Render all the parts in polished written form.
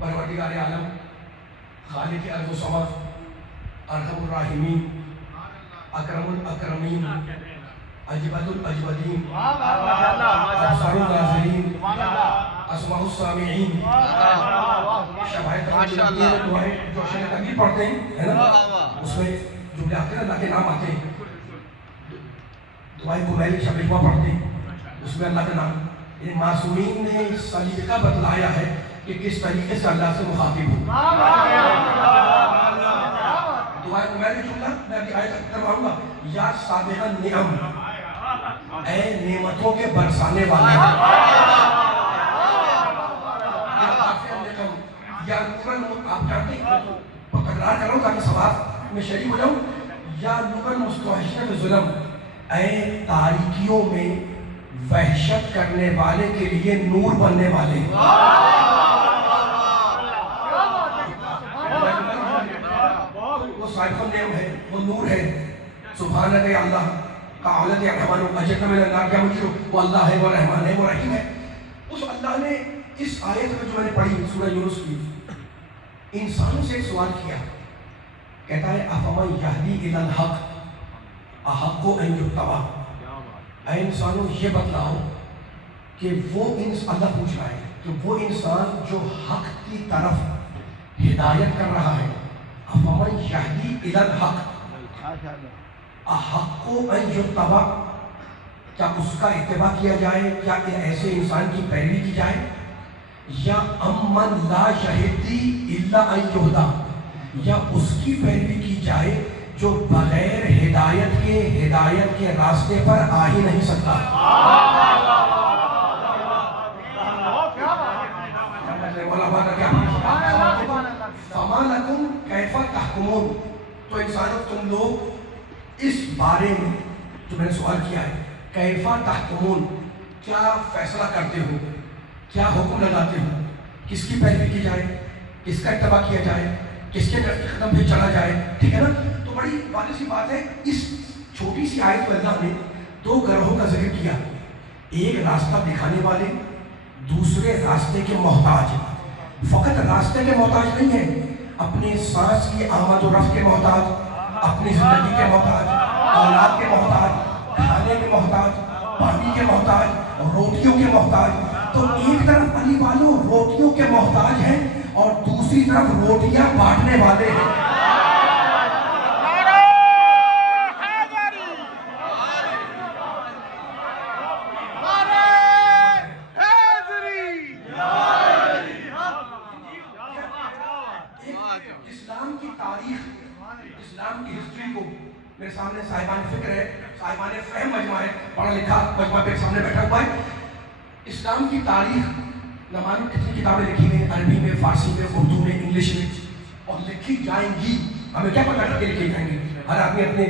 پروردگار عالم، خالق ارض و سما، ارحم الراحمین، اکرم الاکرمین، اجود الاجودین، ابصر الناظرین، اسمع السامعین، شفاعت دعائیں جو شیخ تکبیر پڑھتے ہیں ہے نا، اس میں جملے آتے ہیں اللہ کے نام آتے ہیں. دعائیں کمیل شبیبہ پڑھتے ہیں اس میں اللہ کا نام. معصومین نے سلیقہ بتلایا ہے کہ کس طریقے سے اللہ سے مخاطب ہو. دعائیں کمیل کی جملہ میں ابھی آیت کرواؤں گا. یا سابق النعم، اے نعمتوں کے برسانے والے، یا نورن، آپ جانتے ہیں تکرار کر رہا ہوں تاکہ سوال میں شریک ہو جاؤں. یا نورن مستوحشن ظلم، اے تاریکیوں میں وحشت کرنے والے کے لیے نور بننے والے. وہ صاحب النعم ہے، وہ نور ہے. سبحانک یا اللہ، تعالیٰ یا رحمان اجرنا من النار، کیا مجھے وہ اللہ ہے، وہ رحمان ہے، وہ رحیم ہے. اس اللہ نے اس آیت میں جو میں نے پڑھی سورہ یونس کی، انسانوں سے ایک سوال کیا. کہتا ہے افمن یہدی الی الحق احق ان یتبع، اے انسانوں یہ بتلاؤ کہ وہ اللہ پوچھ رہا ہے کہ وہ انسان جو حق کی طرف ہدایت کر رہا ہے، افمن یہدی الی الحق احق ان یتبع، کیا اس کا اتباع کیا جائے، کیا ایسے انسان کی پیروی کی جائے، یا امن لا یہدی الا ان یہدی، یا اس کی پیروی کی جائے جو بغیر ہدایت کے راستے پر آ ہی نہیں سکتا. فما لکم کیف تحکمون، تو انسانوں تم لوگ اس بارے میں جو میں نے سوال کیا ہے، کیف تحکمون، کیا فیصلہ کرتے ہو، کیا حکم لگاتے ہو، کس کی پیروی کی جائے، کس کا اتباع کیا جائے، کس کے قدم پہ چلا جائے. ٹھیک ہے نا. تو بڑی واضح سی بات ہے. اس چھوٹی سی آیت میں اللہ نے دو گروہوں کا ذکر کیا، ایک راستہ دکھانے والے، دوسرے راستے کے محتاج. فقط راستے کے محتاج نہیں ہے، اپنے سانس کی آمد و رفت کے محتاج، اپنی زندگی کے محتاج، اولاد کے محتاج، کھانے کے محتاج، پانی کے محتاج، روٹیوں کے محتاج. تو ایک طرف علی والوں روٹیوں کے محتاج ہیں اور دوسری طرف روٹیاں بانٹنے والے ہیں. اسلام کی تاریخ، اسلام کی ہسٹری کو میرے سامنے صاحبان فکر ہے، صاحبان فہم مجمع ہے، پڑھا لکھا مجمع پہ سامنے بیٹھا ہوا ہے. اسلام کی تاریخ نہ معلوم کتنی کتابیں لکھی ہیں، عربی میں، فارسی میں، اردو میں، انگلش میں، اور لکھی جائیں گی. ہمیں کیا پتہ کہ لکھی جائیں گی. ہر آدمی اپنے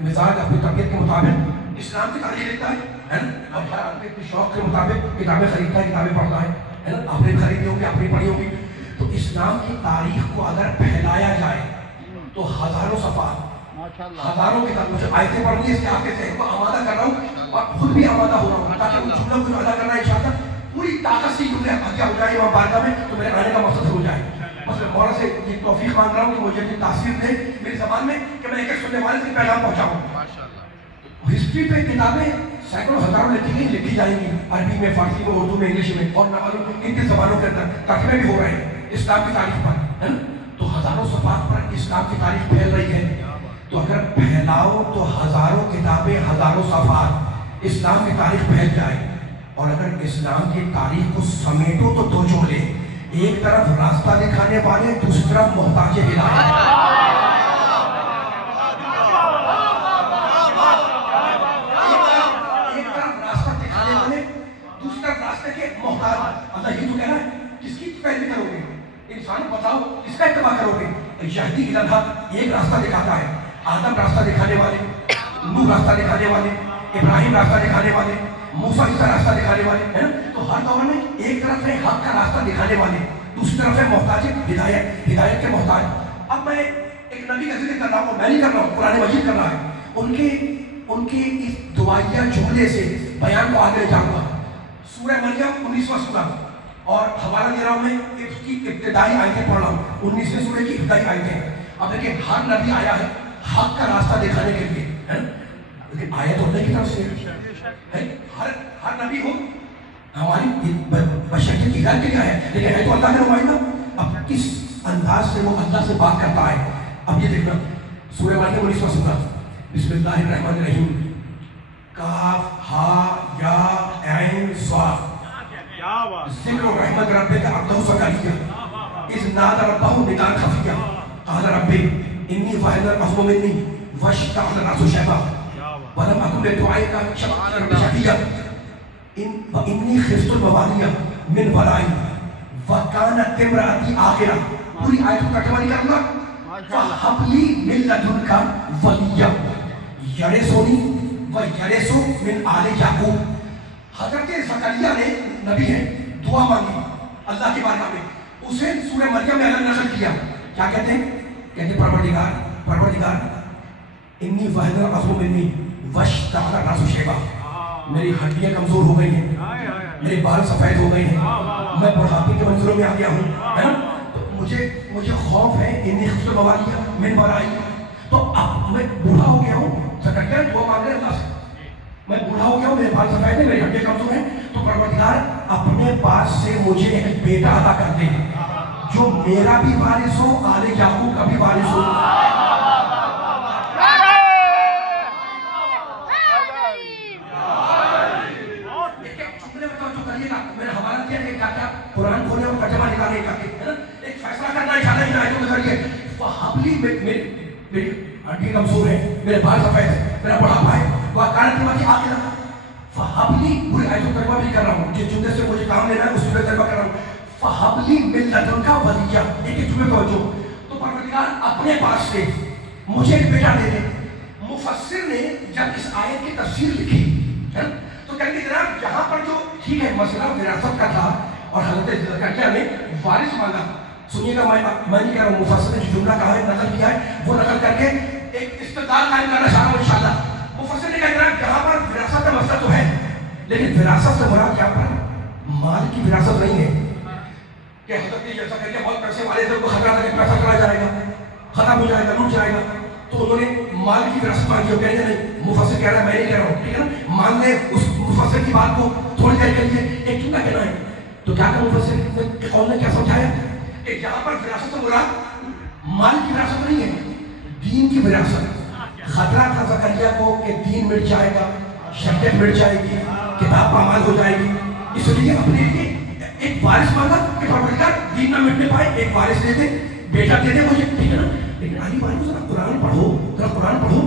مزاج، اپنی طبیعت کے مطابق اسلام کی تاریخ لکھتا ہے نا. اور ہر آدمی اپنے شوق کے مطابق کتابیں خریدتا ہے، کتابیں پڑھتا ہے نا. آپ نے خریدی ہوگی، آپ نے پڑھی ہوگی. تو اسلام کی تاریخ کو اگر پھیلایا جائے تو ہزاروں صفحات، ہزاروں کتاب. مجھے آیتیں پڑھنی ہے، اس کے آپ کے ذہن کو آمادہ کر رہا ہوں اور خود بھی آمادہ ہو رہا ہوں تاکہ ان جملوں کو ادا کرنا انشاءاللہ پوری طاقت سے جملے ادا ہو جائے امام بارگاہ میں، تو میرے آنے کا مقصد ہو جائے. بس میں مولا سے یہ توفیق مانگ رہا ہوں کہ مجھے تاثیر دے میری زبان میں کہ میں ایک سننے والے سے پیغام پہنچاؤں. ہسٹری پہ کتابیں سینکڑوں ہزاروں لکھی جائیں گی، عربی میں، فارسی میں، اردو میں، انگلش میں، اور نہ معلوم ان کی زبانوں کے اندر ترجمے بھی ہو رہے ہیں اسلام کی تاریخ پر ہے نا. تو ہزاروں صفحات پر اسلام کی تاریخ پھیل رہی ہے. تو اگر پھیلاؤ تو ہزاروں کتابیں، ہزاروں صفحات اسلام کی تاریخ پھیل جائے. اور اگر اسلام کی تاریخ کو سمیٹو تو دو جملے، ایک طرف راستہ دکھانے والے، دوسری طرف محتاج ہدایت. ایک طرف راستہ دکھانے والے، دوسری طرف راستے کے محتاج. اللہ یہ تو کہہ رہا ہے کس کی پیروی کرو گے؟ انسان بتاؤ کس کا اتباع کرو گے؟ یہدی الی الحق ایک راستہ دکھاتا ہے، آدم راستہ دکھانے والے، نوح راستہ دکھانے والے، ابراہیم راستہ دکھانے والے، موسیٰ عیسیٰ راستہ دکھانے والے ہے نا. تو ہر دور میں ایک طرف ہے حق کا راستہ دکھانے والے، دوسری طرف ہے محتاج ہدایت کے محتاج. اب میں ایک نبی کا ذکر کر رہا ہوں، میں نہیں کر رہا ہوں، قرآن مجید کر رہا ہے. ان کے اس دعائیہ جملے سے بیان کو آگے لے جاؤں گا. سورہ مریم 19واں سورہ اور حوالہ دے رہا ہوں میں اس کی ابتدائی آیتیں پڑھ رہا ہوں، 19ویں سورہ کی ابتدائی آیتیں. اب دیکھیں ہر نبی آیا ہے حق کا راستہ دکھانے کے لیے، ہے نا؟ لیکن آیا تو اللہ کی طرف سے ہے. ہر نبی ہو ہماری بشریت کی غلط کیا ہے، لیکن ہے تو اللہ کا نمائندہ. اب کس انداز سے وہ اللہ سے بات کرتا ہے. اب یہ دیکھنا سورہ مریم 19واں سورہ، بسم اللہ الرحمن الرحیم. کاف ہا یا عین صاد. ذکر رحمت ربک عبدہ زکریا اذ نادى ربه نداء خفیا قال رب انی وهن العظم منی واشتعل الرأس شیبا ولم اکن بدعائک رب شقیا انی خفت الموالي من ورائي وكانت امرأتي عاقرا. پوری آیت کو ترجمہ نہیں کروں گا. فہب لی من لدنک ولیا یرثنی ویرث من آل یعقوب. حضرت زکریا نے نبی ہے دعا مانگی اللہ کی بارگاہ میں، اسے سورہ مریم میں الگ نقل کیا. کیا کہتے ہیں؟ کہتے پروردگار انی وہن العظم منی واشتعل الرأس شیبا. میری ہڈیاں کمزور ہو گئی ہیں، میرے بال سفید ہو گئے ہیں، میں بڑھاپے کے منظروں میں آ گیا ہوں، ہے نا؟ تو مجھے خوف ہے انی خفت الموالي من ورائي. تو اب میں بوڑھا ہو گیا ہوں. زکریا دعا مانگ رہے اللہ سے، میں بوڑھا ہو گیا ہوں، میرے بال سفید ہیں، میری ہڈیاں کمزور ہیں. تو پروردگار اپنے پاس سے مجھے ایک بیٹا عطا کر دے جو میرا بھی وارث ہو، آل یعقوب کا بھی وارث ہو. میرے حوالہ کیا ہے کیا قرآن کھولے اور ترجمہ نکالنے کا ایک فیصلہ کرنا اشارہ ہی آئے تو ذریعے. فہبلی میری ہڈی کمزور ہے، میرے بال سفید ہے، میرا بڑھاپا ہے، وہ کارن کی بات آگے رکھا. فہبلی پوری آیت کو ترجمہ بھی کر رہا ہوں، جس جملے سے مجھے کام لینا ہے اس پہ ترجمہ کر رہا ہوں. فہبلی من لدنک ولیا. ایک جملے توجہ. تو پروردگار اپنے پاس سے مجھے ایک بیٹا دے دے. مفسر نے جب اس آیت کی تفسیر لکھی ہے تو کہتے جناب جہاں پر جو ٹھیک ہے مسئلہ وراثت کا تھا اور حضرت زکریا نے وارث مانگا. سنیے گا، میں نہیں کہہ رہا ہوں، مفسر نے جو جملہ کہا ہے نقل کیا ہے وہ نقل کر کے ایک استدلال قائم کرنا چاہ رہا ہوں انشاءاللہ. مفسر نے کہا جناب جہاں پر وراثت کا مسئلہ تو ہے لیکن وراثت سے مراد کیا پر مال کی وراثت نہیں ہے کہ حضرت جیسا کر کے بہت پیسے والے تھے، وہ خطرہ تھا کہ پیسہ چلا جائے گا، ختم ہو جائے گا، لوٹ جائے گا، تو انہوں نے مال کی وراثت مانگی. ہو کہہ نہیں، مفسر کہہ رہا ہے، میں نہیں کہہ رہا ہوں، ٹھیک ہے نا؟ مان لیں اس مفسر کی بات کو تھوڑی دیر کے لیے ایک کیوں نہ کہنا ہے. تو کیا کہ مفسر کے قول نے کیا سمجھایا کہ جہاں پر وراثت سے مراد مال کی وراثت نہیں ہے، دین کی وراثت. خطرہ تھا زکریا کو کہ دین مٹ جائے گا، شریعت مٹ جائے گی، کتاب پامال ہو جائے گی، اس لیے اپنے لیے ایک وارث مانگا کہ پروردگار دین نہ مٹنے پائے، ایک وارث دے دے، بیٹا دے دے مجھے، ٹھیک ہے نا؟ لیکن علی بھائی ذرا قرآن پڑھو.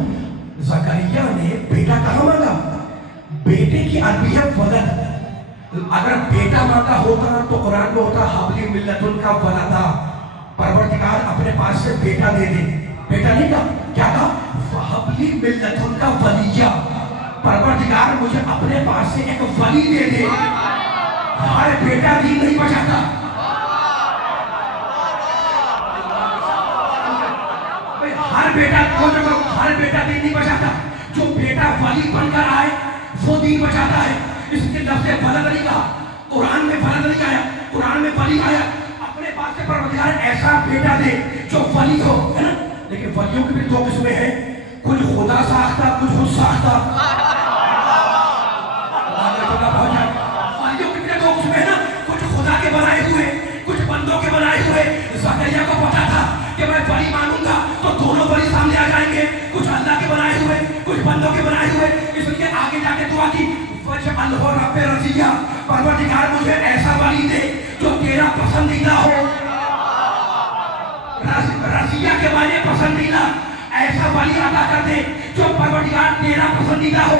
زکریا نے بیٹا کہاں مانگا؟ بیٹے کی عربی ہے ولد. اگر بیٹا مانگا ہوتا تو قرآن میں ہوتا حبلی من لدنک ولدا. پروردگار اپنے پاس سے بیٹا دے دے. بیٹا نہیں کہا، کیا کہا؟ فحبلی من لدنک ولیا. پروردگار مجھے اپنے پاس سے ایک ولی دے دے. ہر بیٹا دین نہیں بچاتا. ہر بیٹا دین نہیں بچاتا. جو بیٹا ولی بن کر آئے وہ دین بچاتا ہے. اس کے لفظ ولد نہیں کہا، قرآن میں ولد نہیں آیا، قرآن میں ولی آیا. اپنے پاس سے پروردگار ایسا بیٹا دے جو ولی ہو، ہے نا؟ لیکن ولیوں کی بھی دو قسمیں ہیں، کچھ خدا ساختہ، کچھ خود ساختہ. ولیوں کی بھی دو قسمیں ہیں نا، کچھ خدا کے بنائے ہوئے، کچھ بندوں کے بنائے ہوئے. زکریا کو پتا تھا کہ میں ولی مانگوں گا تو دونوں ولی سامنے آ جائیں گے، کچھ اللہ کے بنائے ہوئے، کچھ بندوں کے بنائے ہوئے. اس لیے آگے جا کے دعا کی، وجعلہ رب رضیہ. پروردگار مجھے ایسا ولی دے جو تیرا پسندیدہ ہو. رضیہ کے معنی پسندیدہ. ایسا ولی عطا کر دے جو پروردگار تیرا پسندیدہ ہو.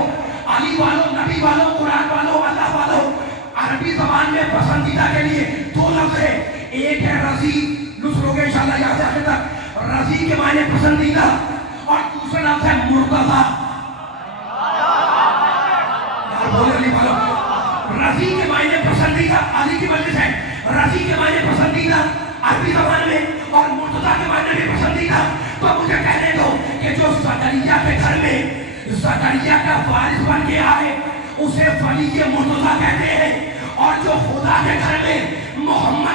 علی والوں، نبی والوں، قرآن والوں، اللہ والوں، عربی زبان میں پسندیدہ کے لیے دو لفظ ہے. ایک ہے رضی، دوسروں کے انشاءاللہ یہاں سے آخر تک. رضی کے معنی پسندیدہ اور دوسرا لفظ ہے مرتضی. رضی کے معنی پسندیدہ علی کی وجہ سے، رضی کے معنی پسندیدہ عربی زبان میں اور مرتضی کے معنی میں پسندیدہ. تو مجھے کہنے دو کہ جو زکریا کے گھر میں زکریا کا وارث بن کے آئے اسے ولی مرتضی کہتے ہیں، اور جو خدا کے گھر میں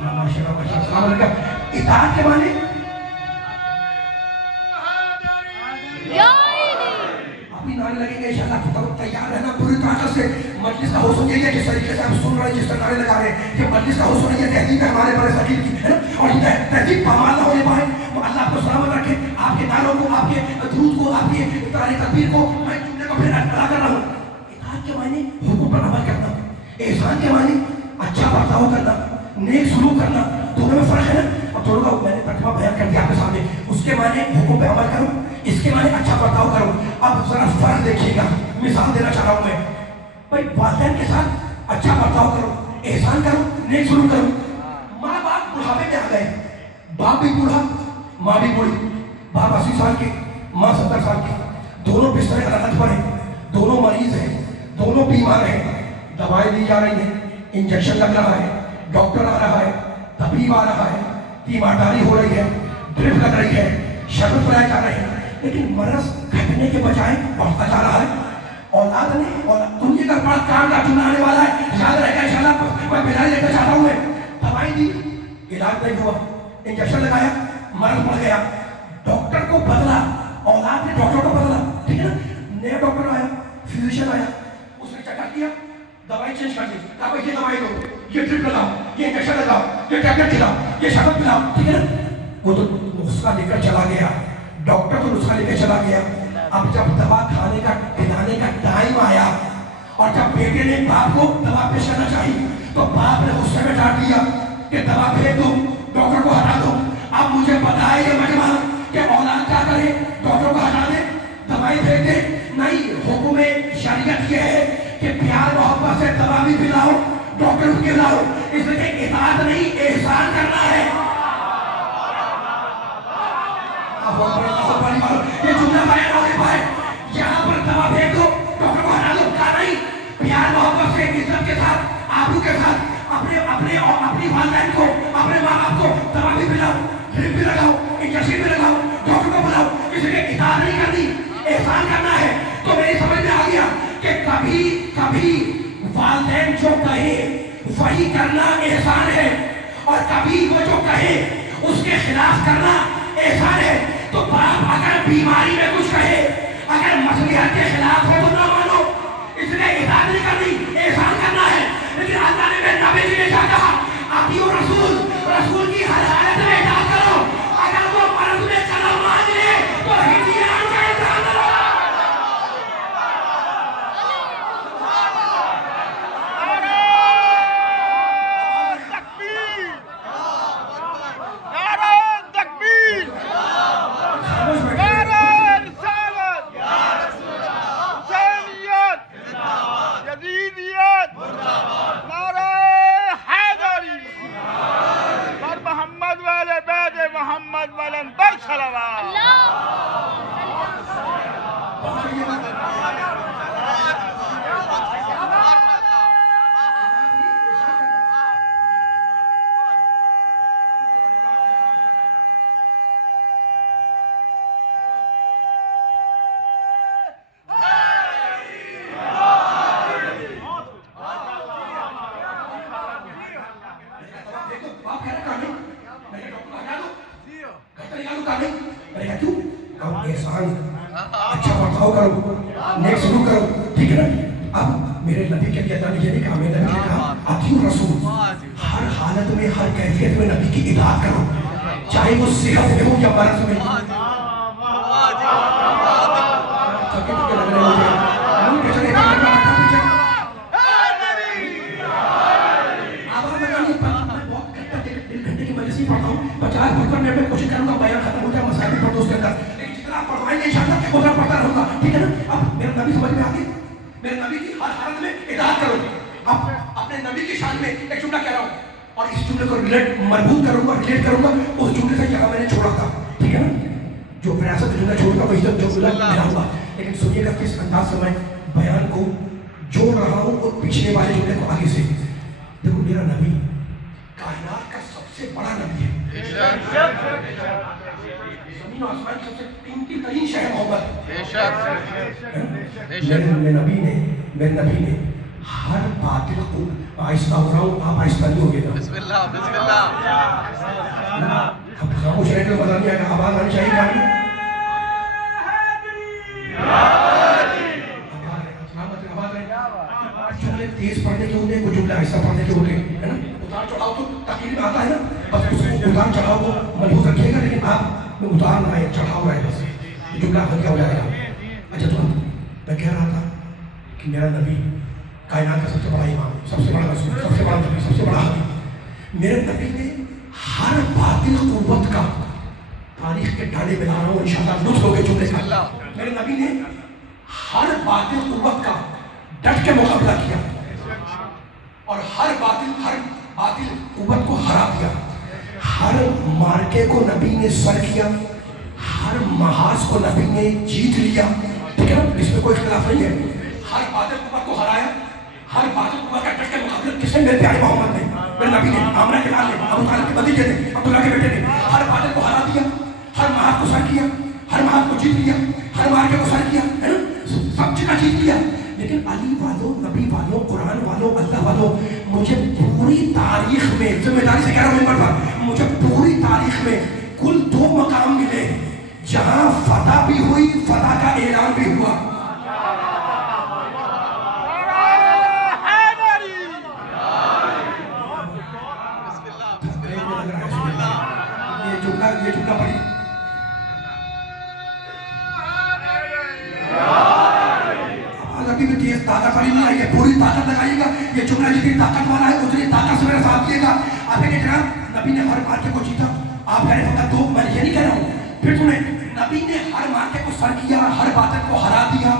السلام علیکم. اطاعت کے معنی ابھی نعرے لگیں گے انشاءاللہ. تو تیار رہنا پوری طاقت سے. مجلس کا حوصلہ یہی ہے جس طریقے سے ہم سن رہے ہیں, جس طرح نعرے لگا رہے ہیں کہ مجلس کا حوصلہ یہ تہذیب ہے ہمارے بڑے ثقیل کی, ہے نا, اور یہ تہذیب پامال نہ ہونے پائے. اللہ آپ کو سلامت رکھے, آپ کے نعروں کو, آپ کے درود کو, آپ کے ترانے تکبیر کو. میں جملے کو پھر ادا کر رہا ہوں. اطاعت کے معنی حکم پر عمل کرنا, احسان کے معنی اچھا برتاؤ کرنا, نیک سلوک کرنا. دونوں میں فرق ہے نا, اور دونوں کا میں نے ترجمہ بیان کر دیا آپ کے سامنے. اس کے معنی حکم پہ عمل کرو, اس کے معنی اچھا برتاؤ کرو. اب ذرا فرق دیکھیے گا, مثال دینا چاہ رہا ہوں میں. بھائی والدین کے ساتھ اچھا برتاؤ کرو, احسان کرو, نیک سلوک کرو. ماں باپ بڑھاپے میں آ گئے, باپ بھی بوڑھا, ماں بھی بوڑھی. باپ 80 سال کے, ماں 70 سال کی, دونوں بستر حالت پر ہیں, دونوں مریض ہیں, دونوں بیمار ہیں. دوائیں دی جا رہی ہیں, انجیکشن لگ رہا ہے, ڈاکٹر آ رہا ہے, طبیب آ رہا ہے, تیمارداری ہو رہی ہے, ڈرپ لگ رہی ہے, شربت پلائے جا رہے ہیں, لیکن مرض گھٹنے کے بجائے بڑھتا جا رہا ہے. اولاد نے دنیا کا بڑا کام کا چنا آنے والا ہے, یاد رہے گا انشاءاللہ. میں بیداری دینا چاہتا ہوں. میں دوائیں دی, علاج نہیں ہوا, انجیکشن لگایا, مرض بڑھ گیا, ڈاکٹر کو بدلا, اولاد نے ڈاکٹر کو بدلا, ٹھیک ہے نا. نیا ڈاکٹر آیا, فزیشین آیا, اس نے چیک کیا, دوائی چینج کر دی, کہا یہ دوائی دو, یہ ڈرپ لگاؤ, یہ انجیکشن لگاؤ, یہ ٹیبلٹ کھلاؤ, یہ شربت پلاؤ, ٹھیک ہے نا. وہ تو نسخہ لے کر چلا گیا, ڈاکٹر تو نسخہ لے کر چلا گیا. اب جب دوا کھانے کا کھلانے کا ٹائم آیا, اور جب بیٹے نے باپ کو دوا پیش کرنا چاہی, تو باپ نے غصے میں ڈانٹ دیا کہ دوا پھینک دو, ڈاکٹر کو ہٹا دو. اب مجھے پتا ہے یہ مجمع کہ اولاد کیا کرے, ڈاکٹر کو ہٹا دے, دوائی پھینک دے. نہیں, حکم شریعت یہ ہے کہ پیار محبت سے دوا بھی پلاؤ, ڈاکٹر بھی پلاؤ. اس لیے اطاعت نہیں, احسان کرنا ہے. یہ جملہ بیان ہو نہیں پائے. یہاں پر دوا پھینک دو, ڈاکٹر کو ہٹا دو, کہا نہیں. پیار محبت سے, عزت کے ساتھ, آبرو کے ساتھ اپنی والدین کو, اپنے ماں باپ کو دوا بھی پلاؤ, ڈرپ بھی لگاؤ, انجیکشن بھی لگاؤ, ڈاکٹر کو بلاؤ. اس لیے اطاعت نہیں کرنی, احسان کرنا ہے. تو میری سمجھ میں آ گیا کہ کبھی والدین جو کہے وہی کرنا احسان ہے, اور کبھی وہ جو کہے اس کے خلاف کرنا احسان ہے. تو باپ اگر بیماری میں کچھ کہے, اگر مصلحت کے خلاف ہو تو نہ مانو. اس لیے اطاعت نہیں کرنی, احسان کرنا ہے. لیکن اللہ نے میرے نبی جی نے کیا کہا, اطیعوا رسول, رسول کی ہر حالت میں اطاعت کرو. اگر وہ مرض میں قدم مان لے تو ہجران کا انتظام کرو. اچھا برتاؤ کرو, نیک سلوک کرو, ٹھیک ہے نا. اب میرے نبی کے لیے اللہ نے یہ نہیں کہا, میرے نبی نے کہا اطیعوا رسول, ہر حالت میں, ہر کیفیت میں نبی کی اطاعت کرو, چاہے وہ صحت میں ہو یا مرض میں. کوشش کروں گا بیان ختم ہو جائے, مسائل بھی پڑھو اس کے اندر, لیکن جتنا آپ پڑھوائیں گے انشاءاللہ اتنا پڑھتا رہوں گا, ٹھیک ہے نا. اب میرے نبی سمجھ میں آ گئی, میرے نبی کی ہر حالت میں اطاعت کرو. اب اپنے نبی کی شان میں ایک جملہ کہہ رہا ہوں, اور اس جملے کو مربوط کروں گا, ریلیٹ کروں گا اس جملے سے جہاں میں نے چھوڑا تھا, ٹھیک ہے نا. جو وراثت جملہ چھوڑ گا وہی جو جملہ ملا ہوا, لیکن سنیے گا کس انداز سے میں بیان کو جوڑ رہا ہوں اور پچھلے والے جملے کو آگے سے. دیکھو, میرا نبی کائنات کا سب سے بڑا نبی ہے, زمین و آسمان کی سب سے قیمتی ترین شے ہے محبت. میرے نبی نے ہر باطل کو آہستہ ہو رہا ہوں، آپ آہستہ نہیں ہوگے گا. بسم اللہ بسم اللہ. اب خاموش رہنے کا مزہ نہیں آئے گا، آواز آنی چاہیے گاڑی. جملے تیز پڑھنے کے ہوتے ہیں، کچھ جملے آہستہ پڑھنے کے ہوتے ہیں، ہے نا. اتار چڑھاؤ تو تقریر میں آتا ہے نا، بس اس کو اتار چڑھاؤ کو ملحوظ رکھیے گا، لیکن آپ میں اتار نہ آئے، چڑھاؤ رہے بس. یہ جملہ ہلکا ہو جائے گا. اچھا تو میں کہہ رہا تھا کہ میرا نبی کائنات کا سب سے بڑا امام، سب سے بڑا رسول، سب سے بڑا نبی، سب سے بڑا حبیب. میرے نبی نے ہر باطل قوت کا، تاریخ کے ڈھاڑے میں لا رہا ہوں انشاءاللہ لطف ہوگے جملے کا. میرے نبی نے ہر باطل قوت کا ڈٹ کے مقابلہ کیا اور ہر باطل قوت کو ہرا دیا. ہر مارکے کو نبی نے سر کیا، ہر محاذ کو نبی نے جیت لیا. ٹھیک ہے نا، اس میں کوئی اختلاف نہیں ہے. ہر باطل قوت کو ہرایا، ہر باطل قوت کا ڈٹ کے مقابلہ کس نے؟ میرے پیارے محمد نے، میرے نبی نے، آمنہ کے لال نے، ابو طالب کے بھتیجے نے، عبداللہ کے بیٹے نے. ہر باطل کو ہرا دیا، ہر محاذ کو سر کیا، ہر محاذ کو جیت لیا، ہر مارکے کو سر کیا، ہے نا، سب جگہ جیت لیا. لیکن علی والوں، نبی والوں، قرآن والوں، اللہ والوں، مجھے پوری تاریخ میں، ذمہ داری سے کہہ رہا ہوں ممبر پر، مجھے پوری تاریخ میں کل 2 مقام ملے جہاں فتح بھی ہوئی، فتح کا اعلان بھی ہوا. یہ جملہ پڑھی. ابھی بھی تیز طاقت والی نہیں آئی ہے، پوری طاقت لگائیے گا. یہ جملہ جتنی طاقت والا ہے اتنی طاقت سے میرا ساتھ دیے گا. آپ نے جناب نبی نے ہر مارکے کو جیتا. آپ کہہ رہے فقط 2، میں یہ نہیں کہہ رہا ہوں. پھر سنیں، نبی نے ہر مارکے کو سر کیا، ہر باطل کو ہرا دیا،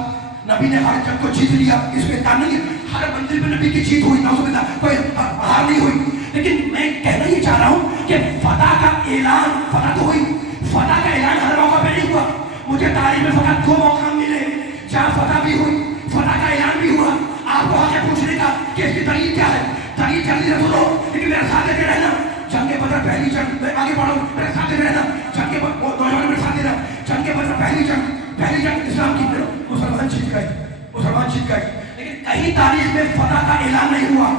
نبی نے ہر جنگ کو جیت لیا. اس میں کہا نہیں ہے ہر منزل میں نبی کی جیت ہوئی، نعوذ باللہ، کوئی ہار نہیں ہوئی. لیکن میں کہنا یہ چاہ رہا ہوں کہ فتح کا اعلان، فتح تو ہوئی، فتح کا اعلان ہر موقع پہ نہیں ہوا. مجھے تاریخ میں فقط 2 موقع ملے جہاں فتح بھی ہوئی، فتح کا اعلان بھی ہوا. آپ کو آگے پوچھنے کا کہ اس کی دلیل کیا ہے؟ دلیل جلدی رکھو لو، لیکن میرے ساتھ دیتے رہنا. جنگ بدر پہلی جنگ، میں آگے بڑھوں، میرے ساتھ دیتے رہنا. جنگ نوجوانوں میرے ساتھ دینا. جنگ بدر پہلی جنگ اسلام کی، مسلمان جیت گئے، مسلمان جیت گئے. لیکن کہیں تاریخ میں فتح کا اعلان نہیں ہوا.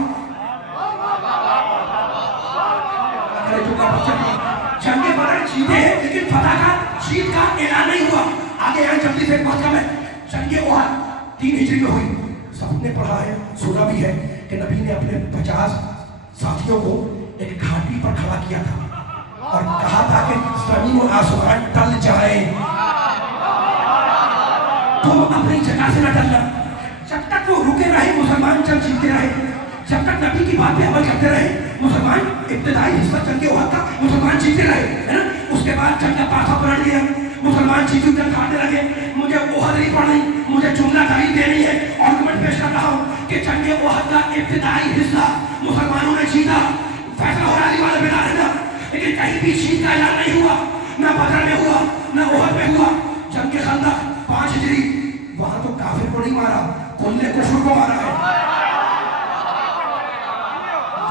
جنگ بدر جیتے ہیں لیکن فتح کا، جیت کا اعلان نہیں ہوا. آگے آئے جلدی سے، بہت کم ہے. جنگ احد 3 ہجری میں ہوئی. سب نے پڑھا ہے، سنا بھی ہے کہ نبی نے اپنے 50 ساتھیوں کو ایک گھاٹی پر کھڑا کیا تھا اور کہا تھا کہ زمین و آسمان ٹل جائیں، تم اپنی جگہ سے نہ ٹلنا. جب تک وہ رکے رہے مسلمان جنگ جیتے رہے. جب تک نبی کی بات پہ عمل کرتے رہے مسلمان، ابتدائی حصہ جنگ احد کا مسلمان جیتے رہے، ہے نا. اس کے بعد جنگ کا پاسا پلٹ گیا، مسلمان جیتی جنگ کھانے لگے. مجھے احد نہیں پڑھنی، مجھے جملہ دلیل دینی ہے. آرگومنٹ پیش کر رہا ہوں کہ جنگ احد کا ابتدائی حصہ مسلمانوں نے جیتا. فیصلہ ہو رہا علی والے بنا رہنا، لیکن کہیں بھی جیت کا اعلان نہیں ہوا. نہ بدر میں ہوا، نہ احد میں ہوا. جنگ خندق 5 ہجری، وہاں تو کافر کو نہیں مارا، کل نے کفر کو مارا ہے.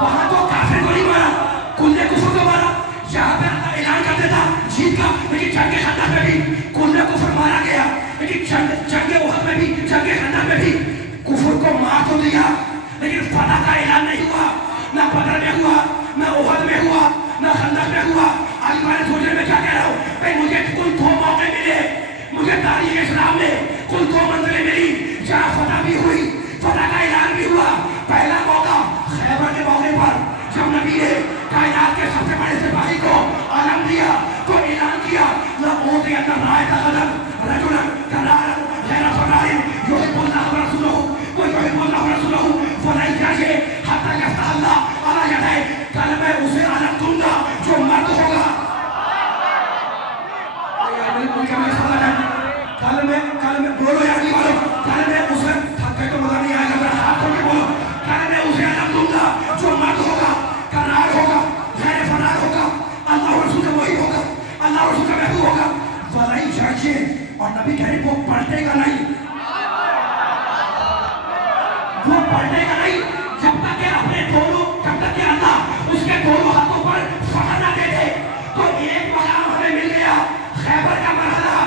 وہاں تو کافر کو نہیں مارا، کل نے کفر کو مارا. یہاں پہ اللہ اعلان کر دیتا جیت کا، لیکن جنگ خندق میں بھی کل نے کفر مارا گیا. لیکن جنگ احد میں بھی، جنگ خندق میں بھی کفر کو مار تو دیا، لیکن فتح کا اعلان نہیں ہوا. نہ بدر میں ہوا، نہ احد میں ہوا، نہ خندق میں ہوا. آج میں سوچنے میں کیا کہہ رہا ہوں بھائی، مجھے کل 2 موقع ملے. مجھے تاریخ اسلام میں کل 2 منزلیں ملی جہاں فتح بھی ہوئی، فتح کا اعلان بھی ہوا. پہلا موقع خیبر کے موقع پر جب نبی نے کائنات کے سب سے بڑے سپاہی کو عالم دیا تو اعلان کیا لَأُوتِيَنَّ الرَّائِحَةَ غَدًا رَجُلًا كَرَّارًا غَيْرَ فَرَّارٍ يُحِبُّ اللَّهَ وَرَسُولَهُ وَيُحِبُّ اللَّهُ وَرَسُولَهُ فَلَن يَجِدَ حَتَّى يَفْتَحَ اللَّهُ عَلَى يَدَيْهِ. کل میں اسے علم دوں گا جو مرد ہوگا. کل میں بولو یار نہیں والو، کل میں اسے تھک گئے تو مزہ نہیں آئے گا. ہاتھ کھول کے بولو، کل میں اسے علم دوں گا جو مرد ہوگا، کرار ہوگا، غیر فرار ہوگا، اللہ اور رسول کا وہی ہوگا، اللہ اور رسول کا محبوب ہوگا. فلائی چاہیے اور نبی کہہ رہے وہ پلٹے گا نہیں، وہ پلٹے گا نہیں جب تک کہ اپنے دونوں، جب تک کہ اللہ اس کے دونوں ہاتھوں پر فتح نہ دے دے. تو ایک مقام ہمیں مل گیا خیبر کا مرحلہ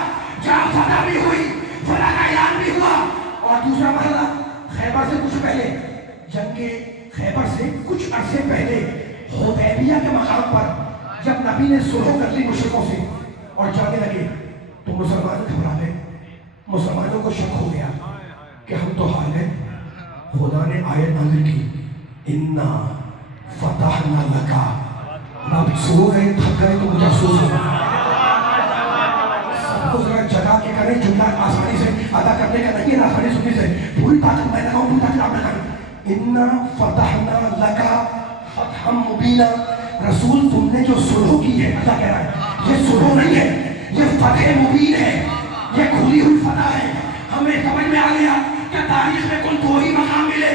جہاں فتح بھی ہوئی، فتح کا اعلان بھی ہوا. اور دوسرا مرحلہ خیبر سے کچھ پہلے، جنگ خیبر سے نبی نے سلح کر لی مشرکوں سے اور جانے لگے تو مسلمان گھبرا گئے. مسلمانوں کو شک ہو گیا کہ ہم تو حال ہے. خدا نے آیت نازل کی انا فتحنا لکا. آپ سو گئے تھک گئے تو مجھے افسوس ہوگا. سب کو ذرا جگہ کے کریں جملہ آسانی سے ادا کرنے کا نہیں ہے نا, آسانی سننے سے پوری طاقت میں لگاؤں, پوری طاقت آپ لگائیں. انا فتحنا لکا فتحا مبینا. رسول تم نے جو سلح کی ہے, اللہ کہہ رہا ہے یہ سلح نہیں ہے, یہ فتح مبین ہے, یہ کھلی ہوئی فتح ہے. ہمیں سمجھ میں آ گیا کہ تاریخ میں کل دو ہی مقام ملے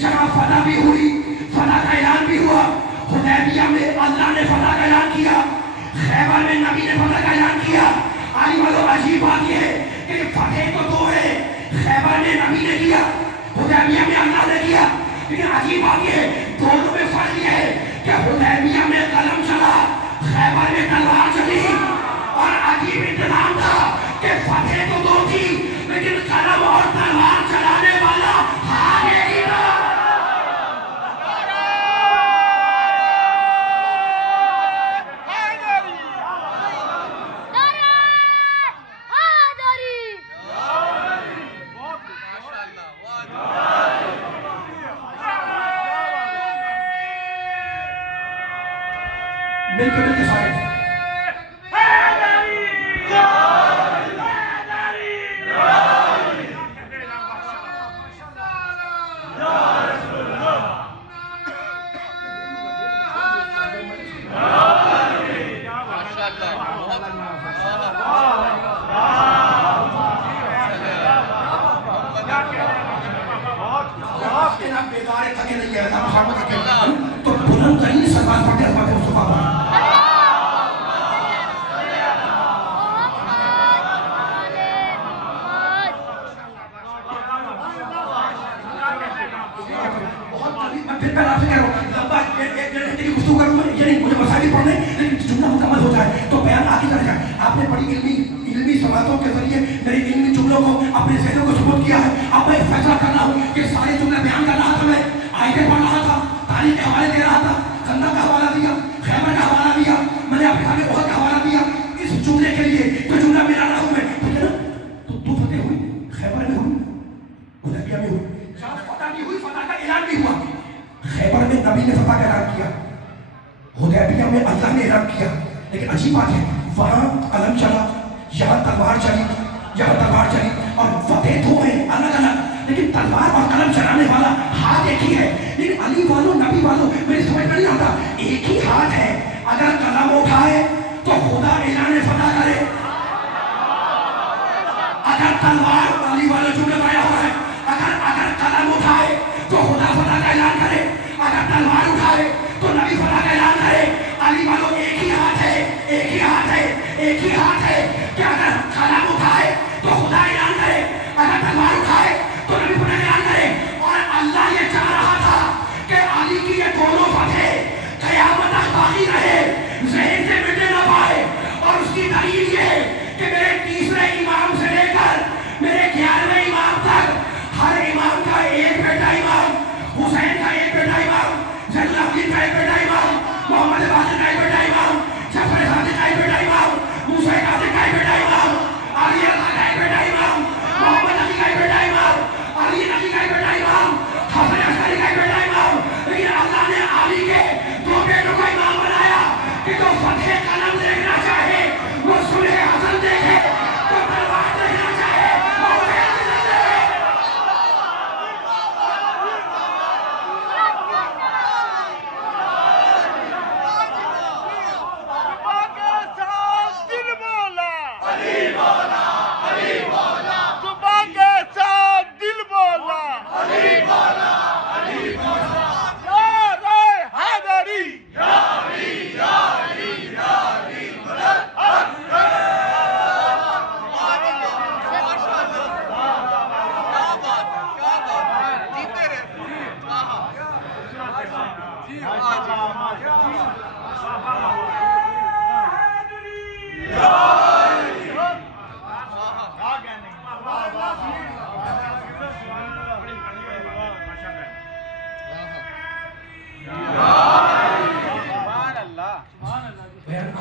جہاں فتح بھی ہوئی, فتح کا اعلان بھی ہوا. حدیبیہ میں اللہ نے فتح کا اعلان کیا, خیبر میں نبی نے فتح کا اعلان کیا. آئی والو عجیب بات یہ ہے کہ فتح تو دو ہے, خیبر میں نبی نے کیا, حدیبیہ میں اللہ نے کیا. لیکن عجیب بات یہ ہے دونوں میں فرق یہ ہے کہ حدیبیہ میں قلم چلا, خیبر میں تلوار چلی. اور عجیب انتظام تھا کہ فتح تو دو تھی لیکن قلم اور تلوار چلانے والا آگے ہی نہ. مل کے سارے بیدار تھکے نہیں ہے تو بلند ترین سرکار پڑھتے حضرت مصطفیٰ پر. مجھے مسائل پڑھنے لیکن جملہ مکمل ہو جائے تو بیان آگے چلے جائے. آپ نے بڑی علمی سماعتوں کے ذریعے میرے علمی جملوں کو اپنے ذہنوں کو ثبوت کیا ہے. اب میں فیصلہ کر رہا ہوں کہ سارے جملے بیان کر رہا تھا, میں آیتیں پڑھ رہا تھا, تاریخ کے حوالے دے رہا تھا, خندق کا حوالہ دیا, خیبر کا حوالہ دیا, میں نے آپ کے سامنے احد کا حوالہ دیا. اس جملے کے لیے جو جملہ میرا رہا ہوں میں ٹھیک ہے نا, تو فتح ہوئی, خیبر میں ہوئی, حدیبیہ میں ہوئی, جہاں فتح بھی ہوئی فتح کا اعلان بھی ہوا. خیبر میں نبی نے فتح کا اعلان کیا, حدیبیہ میں اللہ نے اعلان کیا. لیکن عجیب بات ہے وہاں قلم چلا, یہاں تلوار چلی, یہاں تلوار چلی, اور فتح دو ہیں الگ الگ لیکن تلوار اور قلم چلانے والا ہاتھ ایک ہی ہے. لیکن علی والوں نبی والوں میری سمجھ میں نہیں آتا, ایک ہی ہاتھ ہے, اگر قلم اٹھائے تو خدا اعلان فتح کرے, اگر تلوار علی والا جملہ پایا ہوا ہے, اگر قلم اٹھائے تو خدا فتح کا اعلان کرے, اگر تلوار اٹھائے تو نبی فتح کا اعلان کرے. علی والوں ایک ہی ہاتھ ہے, ایک ہی ہاتھ ہے, ایک ہی ہاتھ ہے کہ اگر قلم اٹھائے تو خدا اعلان کرے, اگر تلوار اٹھائے تو نبی فتح کا اعلان کرے. اور اللہ یہ چاہ رہا تھا کہ علی کی یہ دونوں فتح قیامت تک باقی رہے, ذہن سے مٹے نہ پائے. اور اس کی دلیل یہ ہے کہ میرے تیسرے امام سے لے کر میرے 11ویں امام تک ہر امام کا ایک بیٹا امام, حسین کا ایک بیٹا امام, زین العابدین کا ایک بیٹا امام, محمد باقر کا ایک بیٹا امام, جعفر صادق کا ایک بیٹا امام, موسیٰ کاظم کا ایک بیٹا امام, علی رضا کا ایک بیٹا امام, محمد علی کا ایک بیٹا امام, علی نبی کا ایک بیٹا امام, حسن عسکری کا ایک بیٹا امام. لیکن اللہ نے علی کے دو بیٹوں کا امام بنایا کہ جو فتح قلم دیکھنا چاہے وہ صلح حسن دیکھے, جو تلوار دیکھنا چاہے وہ حسین دیکھے.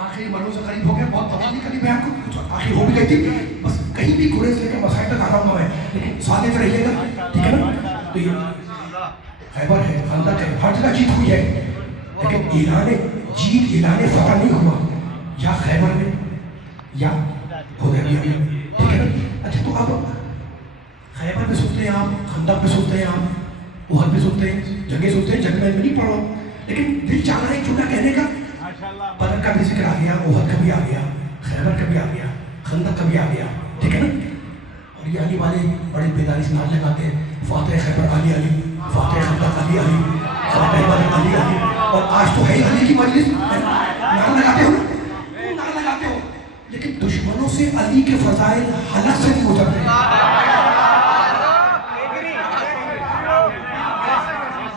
آخری مرحلوں سے قریب ہو گیا, بہت تبدیلی کری میں آپ کو, کچھ آخری ہو بھی گئی تھی, بس کہیں بھی گریز لے کے مسائل تک آ رہا ہوں میں, لیکن سادے رہیے گا, ٹھیک ہے نا. تو یہ خیبر ہے, خندق ہے, ہر جگہ جیت ہوئی ہے, لیکن اعلان جیت, اعلان فتح نہیں ہوا یا خیبر میں یا حدیبیہ میں, ٹھیک ہے نا. اچھا تو اب خیبر میں سنتے ہیں آپ, خندق میں سنتے ہیں آپ, احد میں سنتے ہیں, جنگیں سنتے ہیں, جنگ میں نہیں پڑھ رہا ہوں, لیکن دل چاہ رہا ہے ایک جملہ کہنے کا. بدر کا بھی ذکر آ گیا, احد کا بھی آ گیا, خیبر کا بھی آ گیا, خندق کا بھی آ گیا, ٹھیک ہے نا. اور یہ علی والے بڑے بیداری سے نعرے لگاتے ہیں, فاتح خیبر علی علی, فاتح خندق علی علی, فاتح بدر علی علی. اور آج تو ہے علی کی مجلس, نعرہ لگاتے ہو نا, نعرہ لگاتے ہو, لیکن دشمنوں سے علی کے فضائل حلق سے نہیں اترتے.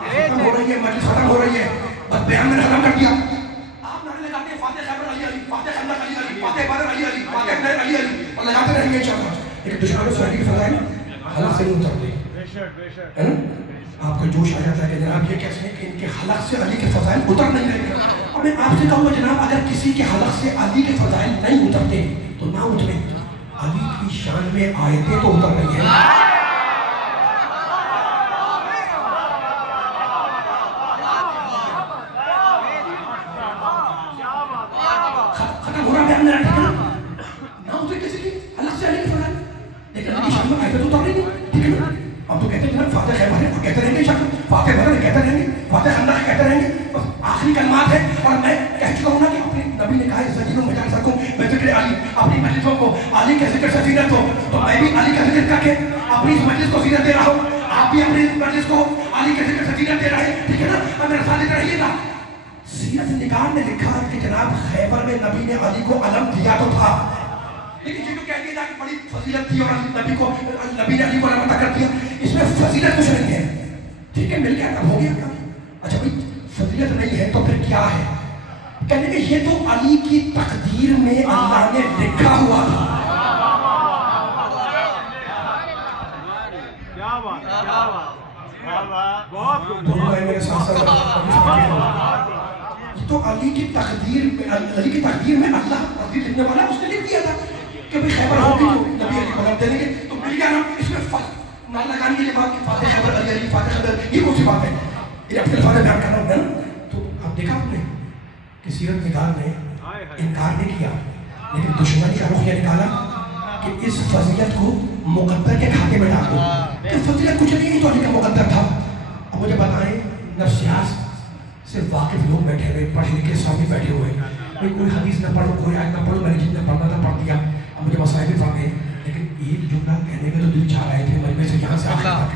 ختم ہو رہی ہے مجلس, ختم ہو رہی ہے, بس بیان میں نے ختم کر دیا. آپ نعرے لگاتے ہیں فاتح خیبر علی علی, فاتح خندق علی علی, فاتح بدر علی علی, فاتح بدر علی علی, اور لگاتے رہیں گے انشاءاللہ, لیکن دشمنوں سے علی کے فضائل حلق سے نہیں اترتے. آپ کا جوش آ جاتا ہے کہ جناب یہ کیسے ہے کہ ان کے حلق سے علی کے فضائل اتر نہیں رہے. اور میں آپ سے کہوں گا جناب, اگر کسی کے حلق سے علی کے فضائل نہیں اترتے تو نہ اترے. علی کی شان میں آیتیں تو اتر رہی ہیں. ختم ہو رہا بیان میرا, ٹھیک ہے نا. نہ اترے کسی کی حلق سے علی کے فضائل, لیکن علی کی شان میں آیتیں تو اتر رہی ہیں, ٹھیک ہے نا. ہم تو کہتے ہیں جناب فاتح خیبر ہے, کہتے رہیں گے انشاءاللہ, فاتح بدر ہے کہتے رہیں گے, فاتح خندق کہتے رہیں گے, بس آخری کلمات ہے. اور میں کہہ چکا ہوں نا کہ اپنے نبی نے کہا ہے سجینوں مجالسکم بذکر علی, اپنی مجلسوں کو علی کے ذکر سے زینت ہو, تو میں بھی علی کا ذکر کر کے اپنی اس مجلس کو زینت دے رہا ہوں, آپ بھی اپنی مجلس کو علی کے ذکر سے زینت دے رہے ہیں, ٹھیک ہے نا. اب میرے ساتھ رہیے گا. سیرت نگار نے لکھا کہ جناب خیبر میں نبی نے علی کو علم دیا تو تھا, لیکن یہ جو کہہ دیا کہ بڑی فضیلت تھی اور نبی نے علی کو علم عطا کر دیا, اس میں فضیلت کچھ نہیں ہے, ٹھیک ہے, مل گیا کب ہو گیا کام. اچھا بھائی فضیلت نہیں ہے تو پھر کیا ہے؟ کہنے کہ یہ تو علی کی تقدیر میں اللہ نے لکھا ہوا تھا. میرے ساتھ تو علی کی تقدیر میں, علی کی تقدیر میں اللہ تقدیر لکھنے والا اس نے لکھ دیا تھا کہ بھئی خیبر ہوگی تو نبی علی کو دے دیں گے, تو مل گیا نا. اس میں نہ لگانے کے لیے بات کہ فاتح خیبر علی علی, فاتح خیبر, یہ کون سی بات ہے؟ یہ اپنے الفاظ بیان کرنا ہوگا نا. تو اب دیکھا آپ نے کہ سیرت نگار نے انکار نہیں کیا, لیکن دشمنی کا رخ یہ نکالا کہ اس فضیلت کو مقدر کے کھاتے میں ڈال دو. کہ فضیلت کچھ نہیں, تو علی کا مقدر تھا. اب مجھے بتائیں, نفسیات سے واقف لوگ بیٹھے ہوئے, پڑھے لکھے سامنے بیٹھے ہوئے, کوئی حدیث نہ پڑھو, کوئی آیت نہ پڑھو, میں نے جتنا پڑھنا تھا پڑھ دیا, اب مجھے مسائل بھی پڑھ گئے, لیکن ایک جملہ کہنے میں تو دل چاہ رہے تھے مجمع سے یہاں سے آخر تک.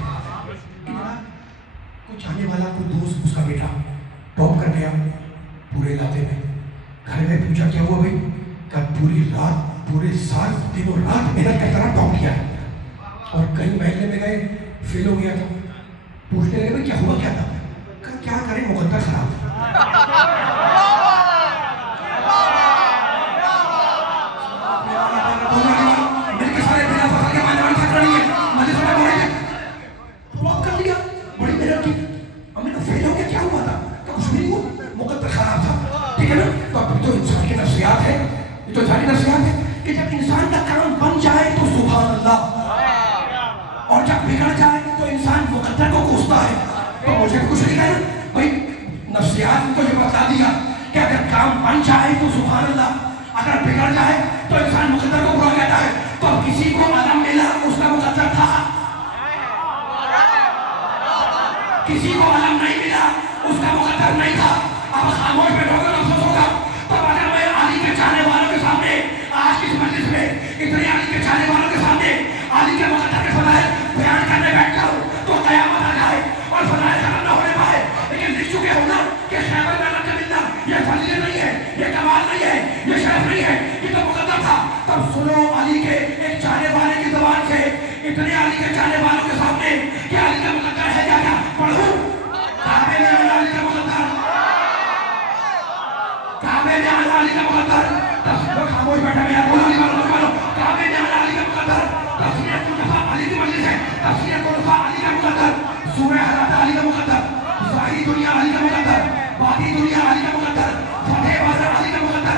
کوئی چاہنے والا, کوئی دوست, اس کا بیٹا ٹاپ کر گیا پورے علاقے میں, گھر میں پوچھا کیا ہوا بھائی, کہ پوری رات, پورے سال, دنوں رات محنت کرتا رہا, ٹاپ کیا, اور کہیں محلے میں گئے فیل ہو گیا تھا. پوچھنے لگے بھائی کیا ہوا, کیا تھا, کیا کریں مقدر خراب. میرے کے سارے بنا فصل کے مانے والے تھک رہی ہے, مجھے سمجھ ہو رہی ہے, ٹاپ کر لیا, بڑی محنت کی, ہم نے کہا فیل ہو گیا, کیا ہوا تھا, کہ کچھ بھی نہیں ہوا, مقدر خراب تھا, ٹھیک ہے نا. تو اب تو انسان کی نفسیات ہے, یہ تو انسان کی نفسیات ہے کہ جب انسان کا کام بن جائے تو سبحان اللہ, اور جب بگڑ جائے تو انسان مقدر کو کوستا ہے. تو مجھے کچھ نہیں کہنا بھائی, نفسیات نے تو یہ بتا دیا کہ اگر کام بن جائے تو سبحان اللہ, اگر بگڑ جائے تو انسان مقدر کو برا کہتا ہے. تو اب کسی کو علم ملا, اس کا مقدر تھا, کسی کو علم نہیں ملا, اس کا مقدر نہیں تھا. اب خاموش بیٹھو گے افسوس ہوگا. تو اگر میں علی کے چاہنے والوں کے سامنے آج کی اس مجلس میں اتنے علی کے چاہنے والوں کے سامنے علی کے مقدر کے فضائل بیان کرنے بیٹھ جاؤں تو قیامت آ جائے اور فضائل ختم نہ ہونے پائے. لیکن لکھ چکے ہو نا کہ خیبر میں علم کا ملنا یہ فضیلت نہیں ہے, یہ کمال نہیں ہے, یہ شرف نہیں ہے, یہ تو مقدر تھا. تب سنو علی کے ایک چاہنے والے کی زبان سے اتنے علی کے چاہنے والوں کے سامنے کہ علی کا مقدر ہے, کیا پڑھوں کعبے میں علی کا مقدر, کعبے میں علی کا مقدر. لوگ خاموش بیٹھے ہوئے ہیں, بولو علی والو, کعبے میں علی کا مقدر. تفسیر الخلفاء علی کی مجلس ہے, تفسیر الخلفاء علی کا مقدر, سورہ حضرات علی کا مقدر, ظاہری دنیا علی کا مقدر, باطنی دنیا علی کا مقدر, فتح بدر علی کا مقدر,